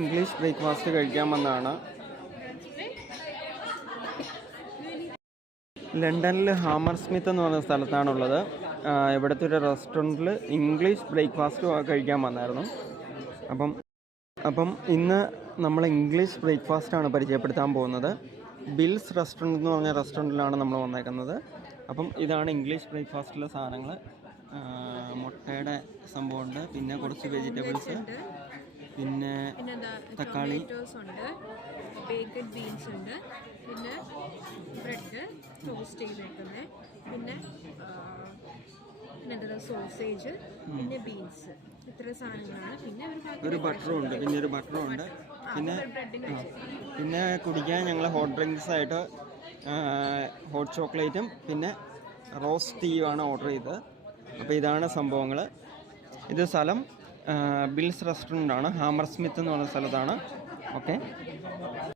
English breakfast കഴിക്കാൻ വന്നതാണ്. ലണ്ടനിൽ ഹാമർ സ്മിത്ത് എന്ന് പറയുന്ന സ്ഥലത്താണുള്ളത്. ഇവിടുത്തെ ഒരു റെസ്റ്റോറന്റിൽ ഇംഗ്ലീഷ് ബ്രേക്ക്ഫാസ്റ്റ് കഴിക്കാൻ വന്നായിരുന്നു. അപ്പം അപ്പം ഇന്ന് നമ്മൾ ഇംഗ്ലീഷ് ബ്രേക്ക്ഫാസ്റ്റാണ് പരിചയപ്പെടുത്താൻ പോകുന്നത്. ബിൽസ് റെസ്റ്റോറന്റ് എന്ന് പറഞ്ഞ റെസ്റ്റോറന്റിലാണ് നമ്മൾ വന്നേക്കുന്നത്. അപ്പം ഇതാണ് ഇംഗ്ലീഷ് ബ്രേക്ക്ഫാസ്റ്റിലെ സാധനങ്ങൾ. മുട്ടയുടെ സംഭവമുണ്ട്. പിന്നെ കുറച്ച് വെജിറ്റബിൾസ്. പിന്നെ തക്കാളി. ഉണ്ട് ബേക്കഡ് ബീൻസ് ഉണ്ട് പിന്നെ ബ്രെഡ് ടോസ്റ്റ് ചെയ്തേക്കുന്നത് പിന്നെ പിന്നെന്താ സോസേജ് പിന്നെ ബീൻസ് ഇത്ര സാധനങ്ങളാണ്. പിന്നെ ഒരു ബട്ടറും ഉണ്ട് പിന്നെ ഒരു ബട്ടറും ഉണ്ട്. പിന്നെ പിന്നെ കുടിക്കാൻ ഞങ്ങൾ ഹോട്ട് ഡ്രിങ്ക്സ് ആയിട്ട് ഹോട്ട് ചോക്ലേറ്റും പിന്നെ റോസ് ടീയുമാണ് ഓർഡർ ചെയ്തത്. അപ്പോൾ ഇതാണ് സംഭവങ്ങൾ ഇത് സ്ഥലം ബിൽസ് റെസ്റ്റോറന്റ് ആണ് ഹാമർ സ്മിത്ത് എന്ന് പറയുന്ന സ്ഥലത്താണ്. ഓക്കെ.